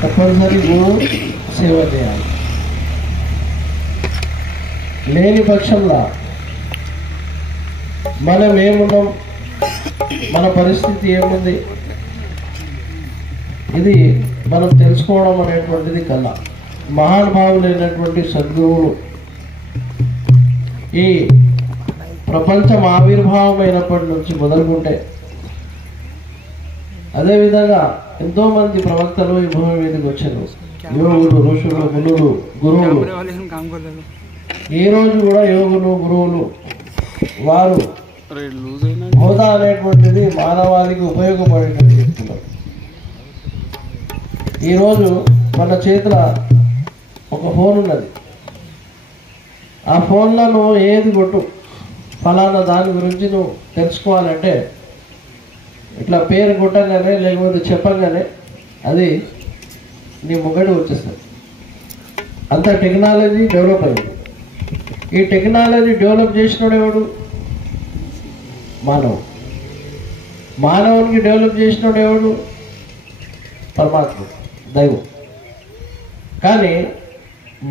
తప్పనిసరి గురువు సేవ చేయాలి. లేని పక్షంలో మనం ఏమున్నాం, మన పరిస్థితి ఏముంది, ఇది మనం తెలుసుకోవడం అనేటువంటిది కల్లా. మహానుభావులైనటువంటి సద్గురువులు ఈ ప్రపంచం ఆవిర్భావమైనప్పటి నుంచి మొదలుకుంటే, అదేవిధంగా ఎంతోమంది ప్రవక్తలు ఈ భూమి మీదకి వచ్చారు. యోగులు, ఋషులు, మునులు, గురువులు. ఈ రోజు కూడా యోగులు, గురువులు వారు హోదా అనేటువంటిది మానవాళికి ఉపయోగపడేటట్టు చెప్తున్నారు. ఈరోజు మన చేతిలో ఒక ఫోన్ ఉన్నది. ఆ ఫోన్లో నువ్వు ఏది కొట్టు, ఫలానా దాని గురించి నువ్వు తెలుసుకోవాలంటే ఇట్లా పేరు కొట్టంగానే లేకపోతే చెప్పంగానే అది నీ ముంగడి వచ్చేస్తుంది. అంత టెక్నాలజీ డెవలప్ అయింది. ఈ టెక్నాలజీ డెవలప్ చేసినోడు ఎవడు? మానవుడు. మానవునికి డెవలప్ చేసినోడు ఎవడు? పరమాత్మ, దైవం. కానీ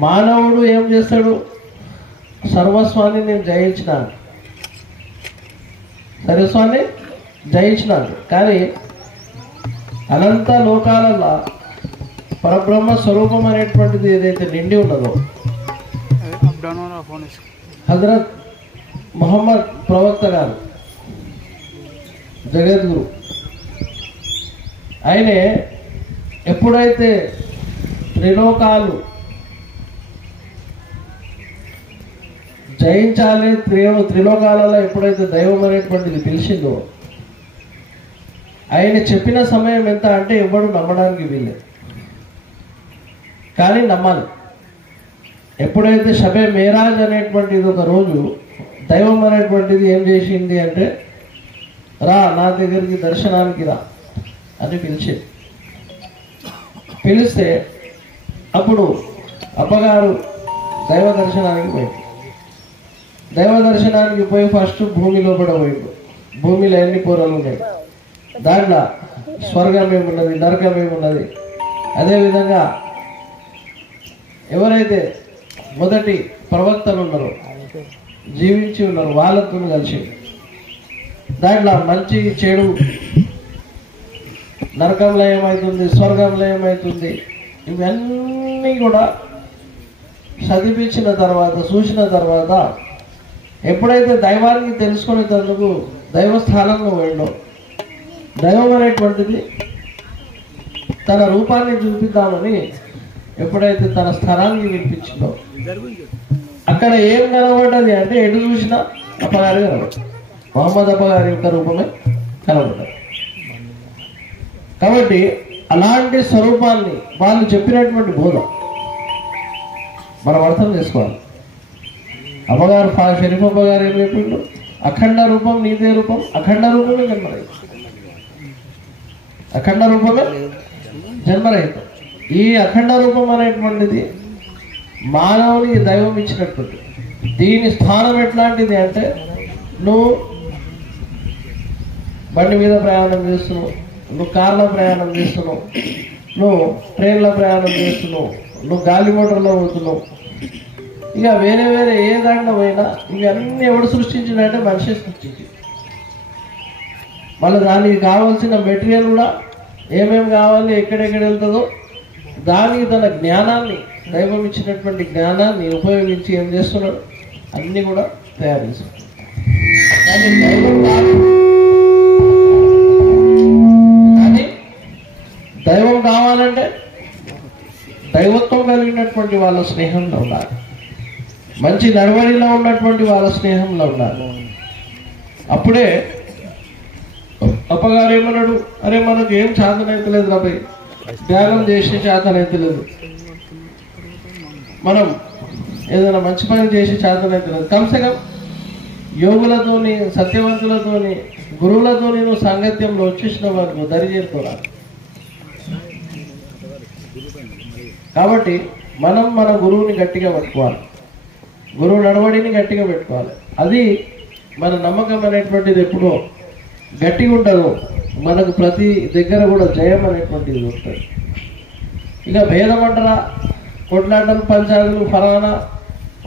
మానవుడు ఏం చేస్తాడు? సర్వస్వాన్ని నేను జయించినాను, సర్వస్వాన్ని జయించినాను. కానీ అనంత లోకాలలో పరబ్రహ్మ స్వరూపం అనేటువంటిది ఏదైతే నిండి ఉన్నదో, హజరత్ మొహమ్మద్ ప్రవక్త గారు, జగద్గురు, ఆయనే ఎప్పుడైతే త్రిలోకాలు జయించాలి, త్రిలోకాలలో ఎప్పుడైతే దైవం అనేటువంటిది తెలిసిందో, ఆయన చెప్పిన సమయం ఎంత అంటే ఎవడు నమ్మడానికి వీల్లేదు, కానీ నమ్మాలి. ఎప్పుడైతే షబే మేరాజ్ అనేటువంటిది ఒక రోజు దైవం అనేటువంటిది ఏం చేసింది అంటే, రా నా దగ్గరికి దర్శనానికి రా అని పిలిచింది. పిలిస్తే అప్పుడు అప్పగారు దైవ దర్శనానికి పోయింది. దైవ దర్శనానికి పోయి ఫస్ట్ భూమి లోపల పోయిండు. భూమిలో ఎన్ని పొరలు ఉన్నాయి, దాంట్లో స్వర్గం ఏమున్నది, నరకం ఏమున్నది, అదేవిధంగా ఎవరైతే మొదటి ప్రవక్తలు ఉన్నారో, జీవించి ఉన్నారు, వాళ్ళతో కలిసి దాంట్లో మంచి చెడు, నరకంలో ఏమవుతుంది, స్వర్గంలో ఏమవుతుంది, ఇవన్నీ కూడా చదివించిన తర్వాత, చూసిన తర్వాత ఎప్పుడైతే దైవానికి తెలుసుకునేందుకు దైవస్థానంలో పోయిండో, దైవం అనేటువంటిది తన రూపాన్ని చూపిద్దామని ఎప్పుడైతే తన స్థానానికి వినిపించిందో, అక్కడ ఏం కనబడ్డది అంటే ఎటు చూసినా అప్పగారి కనబడ్డది, మొహమ్మద్ అప్పగారి యొక్క రూపమే కనబడ్డది. కాబట్టి అలాంటి స్వరూపాన్ని వాళ్ళు చెప్పినటువంటి బోధ మనం అర్థం చేసుకోవాలి. అమ్మగారు షరీఫ్ అమ్మగారు ఏం చెప్పిండు? అఖండ రూపం నీదే రూపం, అఖండ రూపమే జన్మరహితం, అఖండ రూపమే జన్మరహితం. ఈ అఖండ రూపం అనేటువంటిది మానవునికి దైవం ఇచ్చినటువంటి. దీని స్థానం ఎట్లాంటిది అంటే, నువ్వు బండి మీద ప్రయాణం చేస్తున్నావు, నువ్వు కార్లో ప్రయాణం చేస్తున్నావు, నువ్వు ట్రైన్లో ప్రయాణం చేస్తున్నావు, నువ్వు గాలి మోటార్లో పోతున్నావు, ఇక వేరే వేరే ఏ దాంట్లో పోయినా ఇవన్నీ ఎవడు సృష్టించిందంటే మనిషి సృష్టించింది. మళ్ళీ దానికి కావాల్సిన మెటీరియల్ కూడా ఏమేమి కావాలి, ఎక్కడెక్కడ వెళ్తుందో దానికి తన జ్ఞానాన్ని, దైవం ఇచ్చినటువంటి జ్ఞానాన్ని ఉపయోగించి ఏం చేస్తున్నాడు, అన్నీ కూడా తయారు చేస్తున్నాడు. కానీ దైవం కాదు, కానీ దైవం కావాలంటే దైవత్వం కలిగినటువంటి వాళ్ళ స్నేహంలో ఉండాలి, మంచి నడవడిలో ఉన్నటువంటి వాళ్ళ స్నేహంలో ఉండాలి. అప్పుడే అప్పగారు ఏమన్నాడు, అరే మనకు ఏం చేతనైతలేదు రాబోయ్, ధ్యానం చేసే చేతనైతలేదు, మనం ఏదైనా మంచి పని చేసే చేతనైతలేదు, కమ్సెకం యోగులతోని, సత్యవంతులతోని, గురువులతోని నువ్వు సాంగత్యంలో వచ్చేసిన వారు దరి చేరుకోవాలి. కాబట్టి మనం మన గురువుని గట్టిగా పట్టుకోవాలి, గురువు నడవడిని గట్టిగా పెట్టుకోవాలి. అది మన నమ్మకం అనేటువంటిది ఎప్పుడో గట్టిగా ఉండదు, మనకు ప్రతి దగ్గర కూడా జయం అనేటువంటిది ఉంటుంది. ఇక భేదం అంటారా, కొట్లాటలు పంచాయతీలు ఫలానా,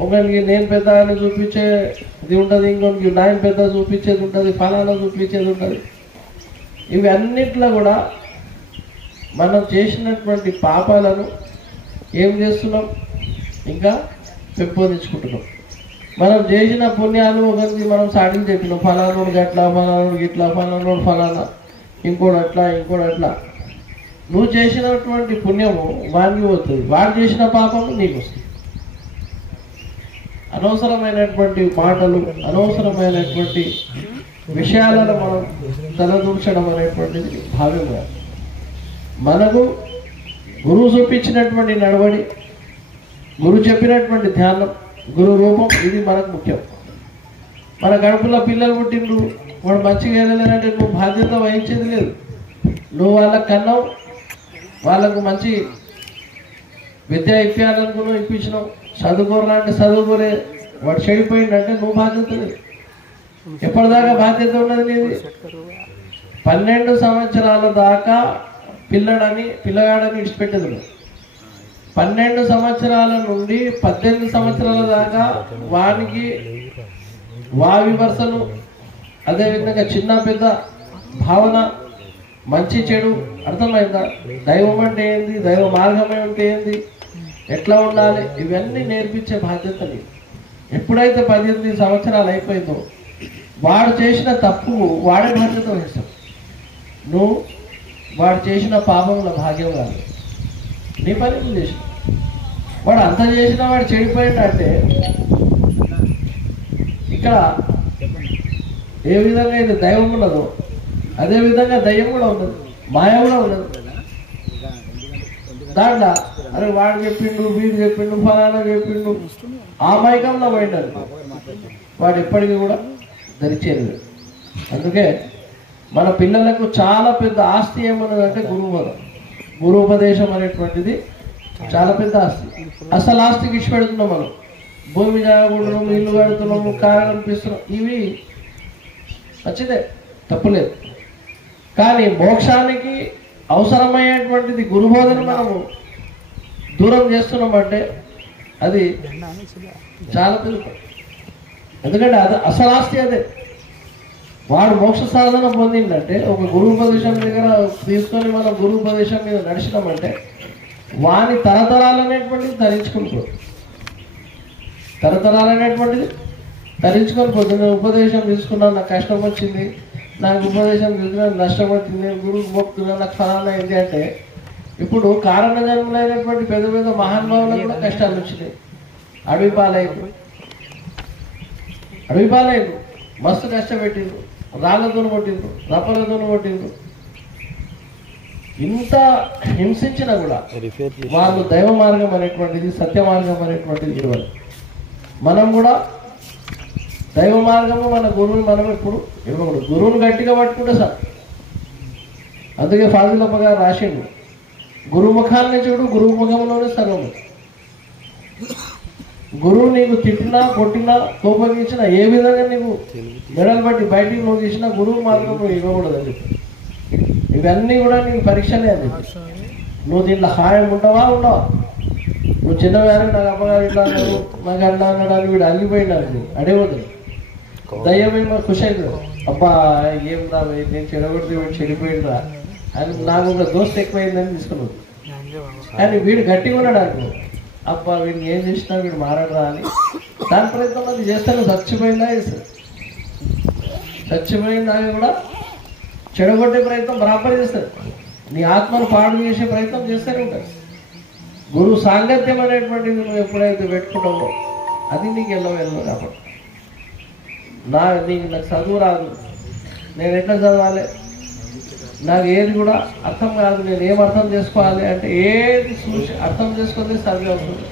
ఒకరికి నేను పెద్ద అని చూపించేది ఉంటుంది, ఇంకొకరికి నాయన పెద్ద చూపించేది ఉంటుంది, ఫలానా చూపించేది ఉంటుంది. ఇవి అన్నిట్లో కూడా మనం చేసినటువంటి పాపాలను ఏం చేస్తున్నాం, ఇంకా పెంపొందించుకుంటున్నాం. మనం చేసిన పుణ్యాలు ఒకరికి మనం సాటికి చెప్పినాం, ఫలానోడు గట్లా, ఫలానోడు గిట్లా, ఫలానోడు ఫలానా, ఇంకోటి అట్లా, ఇంకోటి అట్లా. నువ్వు చేసినటువంటి పుణ్యము వాడికి పోతుంది, వాడు చేసిన పాపము నీకు వస్తుంది. అనవసరమైనటువంటి మాటలు, అనవసరమైనటువంటి విషయాలను మనం తలదూర్చడం అనేటువంటిది భావ్యం కాదు. మనకు గురువు చూపించినటువంటి నడవడి, గురువు చెప్పినటువంటి ధ్యానం, గురు రూపం, ఇది మనకు ముఖ్యం. మన గడుపులో పిల్లలు పుట్టిండ్రు, వాడు మంచిగా వెళ్ళలేదంటే నువ్వు బాధ్యత వహించేది లేదు. నువ్వు వాళ్ళకి కన్నావు, వాళ్ళకు మంచి విద్య ఇప్పించాలనుకున్నావు, ఇప్పించినావు. చదువుకోరా అంటే చదువుకోలే, వాడు చెడిపోయిందంటే నువ్వు బాధ్యత లేదు. ఎప్పటిదాకా బాధ్యత ఉన్నది నీది? 12 సంవత్సరాల దాకా పిల్లగాడని విడిచిపెట్టేది. 12 సంవత్సరాల నుండి 18 సంవత్సరాల దాకా వానికి విమర్శలు, అదేవిధంగా చిన్న పెద్ద భావన, మంచి చెడు అర్థమైందా? దైవం అంటే ఏంది, దైవ మార్గం అంటే ఏంది, ఎట్లా ఉండాలి, ఇవన్నీ నేర్పించే బాధ్యత నీకు. ఎప్పుడైతే 18 సంవత్సరాలు అయిపోయిందో వాడు చేసిన తప్పు వాడే బాధ్యత వహిస్తాడు. నువ్వు వాడు చేసిన పాపంలో భాగ్యం కాదు, నీ పని నువ్వు చేసిన. వాడు అంత చేసినా వాడు చెడిపోయిందంటే ఇక్కడ ఏ విధంగా అయితే దైవం ఉన్నదో అదే విధంగా దయ్యం కూడా ఉన్నది, మాయ కూడా ఉన్నది. దాంట్లో అరే వాడు చెప్పిండు, వీడు చెప్పిండు, ఫలానా చెప్పిండు, ఆ మైకంలో పోయిండాడు, వాడు ఎప్పటికీ కూడా ధరించేది. అందుకే మన పిల్లలకు చాలా పెద్ద ఆస్తి ఏమన్నదంటే గురువుపదేశం అనేటువంటిది చాలా పెద్ద ఆస్తి. అసలు ఆస్తికి ఇష్టపెడుతున్నాం మనం. భూమి జాగకూడడం, ఇల్లు కడుతున్నాము, కారు కనిపిస్తున్నాం, ఇవి మంచిదే, తప్పులేదు. కానీ మోక్షానికి అవసరమయ్యేటువంటిది గురుబోధన మనము దూరం చేస్తున్నామంటే అది చాలా పెద్ద. ఎందుకంటే అది అసలు ఆస్తి అదే. వాడు మోక్ష సాధన పొందిందంటే ఒక గురువుపదేశం దగ్గర తీసుకొని మనం గురువుపదేశం మీద నడిచినామంటే వాని తరతరాలనేటువంటిది ధరించుకుంటారు. తరతరాలనేటువంటిది ధరించుకొని పొద్దున్న ఉపదేశం తీసుకున్నాను, నాకు కష్టం వచ్చింది, నాకు ఉపదేశం తీసుకున్నాను నష్టం వచ్చింది, నేను గురువుకి మొక్కుతున్నాను, నాకు ఫలానా ఏంటి అంటే, ఇప్పుడు కారణ జన్మలైనటువంటి పెద్ద పెద్ద మహానుభావులకు కూడా కష్టాలు వచ్చినాయి. అడవి పాలైండు, మస్తు కష్టపెట్టిండ్రు, రాళ్ళతో కొట్టిండ్రు, రప్పలతో కొట్టిండ్రు. ఇంత హింసించినా కూడా వాళ్ళు దైవ మార్గం అనేటువంటిది, సత్య మార్గం అనేటువంటిది ఇవ్వాలి. మనం కూడా దైవ మార్గము, మన గురువుని మనం ఎప్పుడు ఇవ్వకూడదు. గురువుని గట్టిగా పట్టుకుంటే సార్. అందుకే ఫాజిలప్ప గారు రాసిండు, గురుముఖాన్ని చూడు, గురువు ముఖంలోనే సర్వము. గురువు నీకు తిట్టినా, కొట్టినా, కోపగించినా, ఏ విధంగా నీకు మెడలు బట్టి బయటికి నువ్వు తీసినా గురువు మార్గం నువ్వు ఇవ్వకూడదని చెప్పి. ఇవన్నీ కూడా నీకు పరీక్షలే అని చెప్పి. నువ్వు దీంట్లో హాయం ఉండవా? నువ్వు చిన్నగానే నాకు అమ్మగారు ఇట్లా అన్నాడు, నాకు అట్లా అన్నాడు అని వీడు అలిగిపోయినాడు, అడేవద్దు. దయ్యమేమో ఖుషి అవుతుంది, అబ్బా ఏం రా నేను చెడగొడితే వీడు చెడిపోయిండ్రా అని నాకు ఒక దోస్త్ ఎక్కువైందని తీసుకున్నాడు. కానీ వీడు గట్టిగా ఉన్నాడు అనుకో, అబ్బా వీడిని ఏం చేసినా వీడు మారడరా అని దాని ప్రయత్నం అది చేస్తాను. చచ్చిపోయిందా కూడా చెడగొట్టే ప్రయత్నం బరాబర్ చేస్తారు. నీ ఆత్మను పాడు చేసే ప్రయత్నం చేస్తూనే ఉంటారు. గురువు సాంగత్యం అనేటువంటిది నువ్వు ఎప్పుడైతే పెట్టుకుంటావో అది నీకు వెళ్ళవు కాబట్టి. నాకు చదువు రాదు, నేను ఎట్లా చదవాలి, నాకు ఏది కూడా అర్థం కాదు, నేను ఏం అర్థం చేసుకోవాలి అంటే ఏది చూసి అర్థం చేసుకుంటే సర్వే అవుతుంది.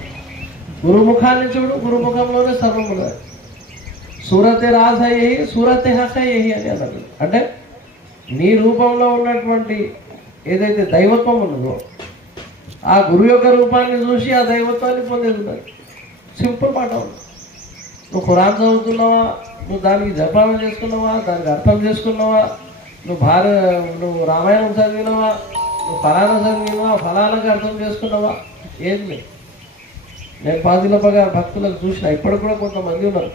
గురుముఖాన్ని చూడు, గురుముఖంలోనే సర్వం ఉన్నది. సూరతే రాజయ్యి, సూరతే హసయ్యి అని అన్నది. అంటే నీ రూపంలో ఉన్నటువంటి ఏదైతే దైవత్వం ఉన్నదో ఆ గురువు యొక్క రూపాన్ని చూసి ఆ దైవత్వాన్ని పొందేది ఉన్నది. సింపుల్ మాట ఉంది. నువ్వు ఖురాన్ చదువుతున్నావా, నువ్వు దానికి జపానం చేసుకున్నావా, దానికి అర్థం చేసుకున్నావా, నువ్వు రామాయణం చదివినావా, నువ్వు ఫలానా చదివినవా, ఫలానాగా అర్థం చేసుకున్నావా? ఏది లేదు. నేను పాదిలపగా భక్తులకు చూసిన, ఇప్పటికి కూడా కొంతమంది ఉన్నారు,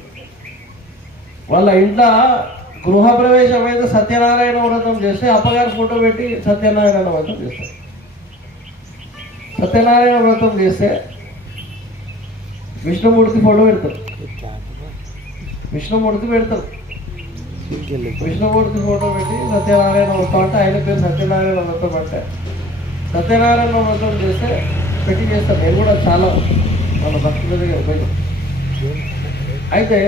వాళ్ళ ఇంట్లో గృహప్రవేశం అయితే సత్యనారాయణ వ్రతం చేస్తే అప్పగారు ఫోటో పెట్టి సత్యనారాయణ వ్రతం చేస్తారు. సత్యనారాయణ వ్రతం చేస్తే విష్ణుమూర్తి ఫోటో పెడతారు, విష్ణుమూర్తి పెడతారు, విష్ణుమూర్తి ఫోటో పెట్టి సత్యనారాయణ వ్రతం అంటే ఆయన పేరు సత్యనారాయణ వ్రతం అంటే సత్యనారాయణ వ్రతం చేస్తే పెట్టి చేస్తారు. నేను కూడా చాలా మన భక్తుల దగ్గర పోయి, అయితే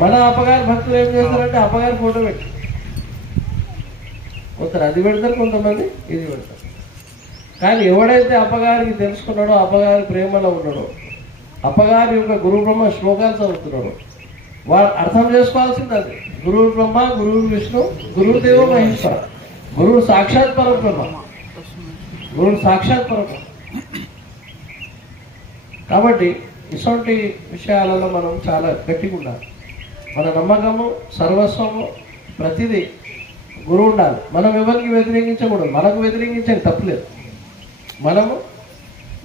మన అప్పగారి భక్తులు ఏం చేస్తారంటే అప్పగారి ఫోటో పెట్టి కొందరు అది పెడతారు, కొంతమంది ఇది పెడతారు. కానీ ఎవడైతే అప్పగారికి తెలుసుకున్నాడో, అప్పగారి ప్రేమలో ఉన్నాడో, అప్పగారి యొక్క గురు బ్రహ్మ శ్లోకాలు చదువుతున్నాడు, వాడు అర్థం చేసుకోవాల్సింది అది. గురువు బ్రహ్మ, గురువు విష్ణు, గురుదేవ మహేశ్వర, గురువు సాక్షాత్ పరబ్రహ్మ, గురువు సాక్షాత్ పరబ్రహ్మ. కాబట్టి ఇటువంటి విషయాలలో మనం చాలా గట్టిగా ఉండాలి. మన నమ్మకము, సర్వస్వము, ప్రతిదీ గురువు ఉండాలి. మనం ఎవరికి వ్యతిరేకించకూడదు, మనకు వ్యతిరేకించే తప్పులేదు. మనము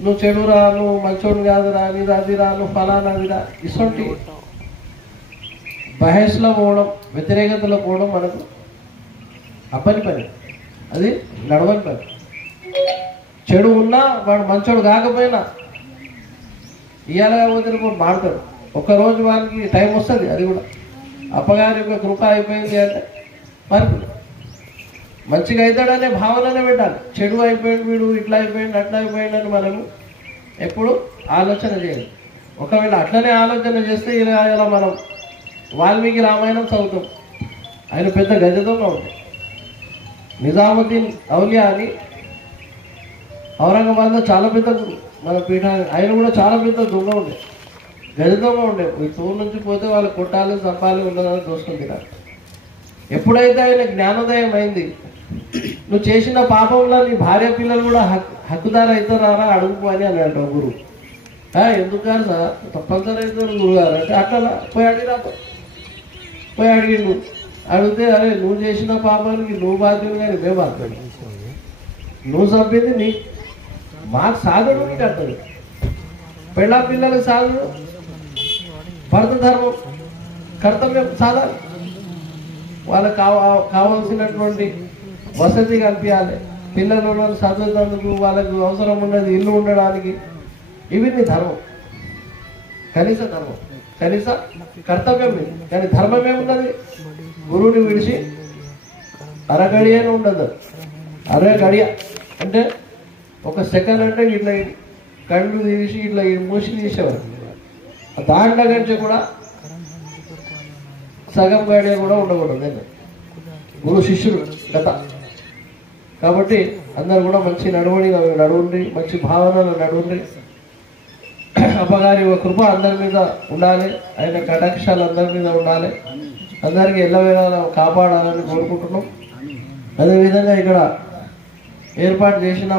నువ్వు చెడురా, నువ్వు మంచోడు కాదురా, నీది అదిరా, నువ్వు ఫలానాదిరా, ఇటువంటి బహస్లో పోవడం, వ్యతిరేకతలో పోవడం మనకు అప్పని పని, అది నడవని పని. చెడు ఉన్నా వాడు మంచోడు కాకపోయినా ఇవాళ కాకపోతే రేపు మాడతాడు. ఒక్కరోజు వారికి టైం వస్తుంది, అది కూడా అప్పగారి యొక్క కృప అయిపోయింది అంటే మరి మంచిగా అవుతాడనే భావననే పెట్టాలి. చెడు అయిపోయింది, వీడు ఇట్లా అయిపోయింది, అట్లా అయిపోయింది అని మనము ఎప్పుడు ఆలోచన చేయాలి. ఒకవేళ అట్లనే ఆలోచన చేస్తే ఇలా మనం వాల్మీకి రామాయణం చదువుతాం. ఆయన పెద్ద గజదొంగ ఉంది. నిజాముద్దీన్ ఔలియా అని ఔరంగాబాద్లో చాలా పెద్ద మన పీఠాన్ని, ఆయన కూడా చాలా పెద్ద దొంగ ఉండే, గజదొంగ ఉండే. ఈ తూరు నుంచి పోతే వాళ్ళు కొట్టాలి, చంపాలి, ఉన్నదని దోసుకొని తినాలి. ఎప్పుడైతే ఆయన జ్ఞానోదయం అయింది, నువ్వు చేసిన పాపంలో నీ భార్య పిల్లలు కూడా హక్కుదారు అవుతారా అడుగుపో అని అన్నాడు గురువు. ఎందుకు కాదు సార్, తప్పనిసరి అవుతారు గురువు గారు అంటే అట్లా పోయి అడిగిరా, పోయి అడిగిండు. అడిగితే అరే నువ్వు చేసిన పాపానికి నువ్వు బాధ్యులు కానీ మేము బాధ్యులు, నువ్వు చంపింది నీ మాకు సాధుడు నీకు అర్థం, పెళ్ళ పిల్లలకు సాధుడు, భర్త ధర్మం కర్తవ్యం సాధాలి, వాళ్ళకి కావాల్సినటువంటి వసతి కల్పించాలి, పిల్లలు చదువుతందుకు వాళ్ళకు అవసరం ఉన్నది ఇల్లు ఉండడానికి, ఇవి నీ ధర్మం, కనీస ధర్మం, కనీస కర్తవ్యం ఇది. కానీ ధర్మం ఏమున్నది? గురువుని విడిచి అరగడియని ఉండదు. అరగడియ అంటే ఒక సెకండ్ అంటే ఇట్లా కళ్ళు తీసి ఇట్లా మూసి తీసేవారు. దాంట్లో కంటే కూడా సగం గడియ కూడా ఉండకూడదు. నేను గురు శిష్యుడు గత. కాబట్టి అందరు కూడా మంచి నడవండి, మంచి భావనలు నడవండి. అప్పగారి కృప అందరి మీద ఉండాలి, ఆయన కటాక్షాలు అందరి మీద ఉండాలి, అందరికీ ఎల్లవేళలా కాపాడాలని కోరుకుంటున్నాం. అదేవిధంగా ఇక్కడ ఏర్పాటు చేసిన